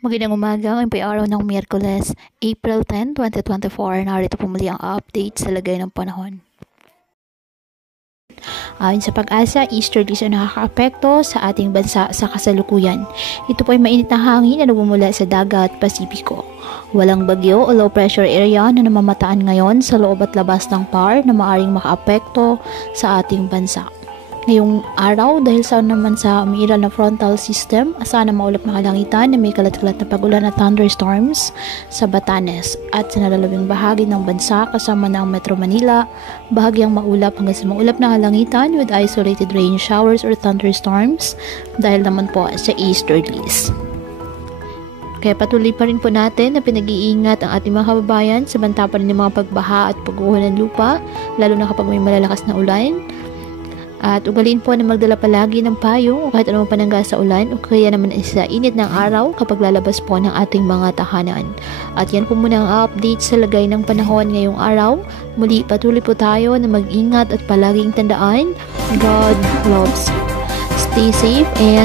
Magandang umaga, ngayon po ay araw ng Miyerkules, April 10, 2024. Narito po muli ang update sa lagay ng panahon. Ayon sa Pag-asa, easterlies ang nakakaapekto sa ating bansa sa kasalukuyan. Ito po ay mainit na hangin na nagmumula sa dagat Pasipiko. Walang bagyo o low pressure area na namamataan ngayon sa loob at labas ng PAR na maaring makaapekto sa ating bansa. Ngayong araw, dahil naman sa umiiral na frontal system, asahan na maulap na kalangitan na may kalat-kalat na pag-ulan at thunderstorms sa Batanes at sa nalalabing bahagi ng bansa kasama ng Metro Manila, bahagyang maulap hanggang sa maulap na kalangitan with isolated rain showers or thunderstorms dahil naman po sa easterlies. Kaya patuloy pa rin po natin na pinag-iingat ang ating mga kababayan sa banta pa rin ng mga pagbaha at pag-uho ng lupa, lalo na kapag may malalakas na ulan. At ugaliin po na magdala palagi ng payong o kahit anong panangga sa ulan o kaya naman sa init ng araw kapag lalabas po ng ating mga tahanan. At yan po muna ang update sa lagay ng panahon ngayong araw. Muli patuloy po tayo na mag-ingat at palaging tandaan, God loves. Stay safe and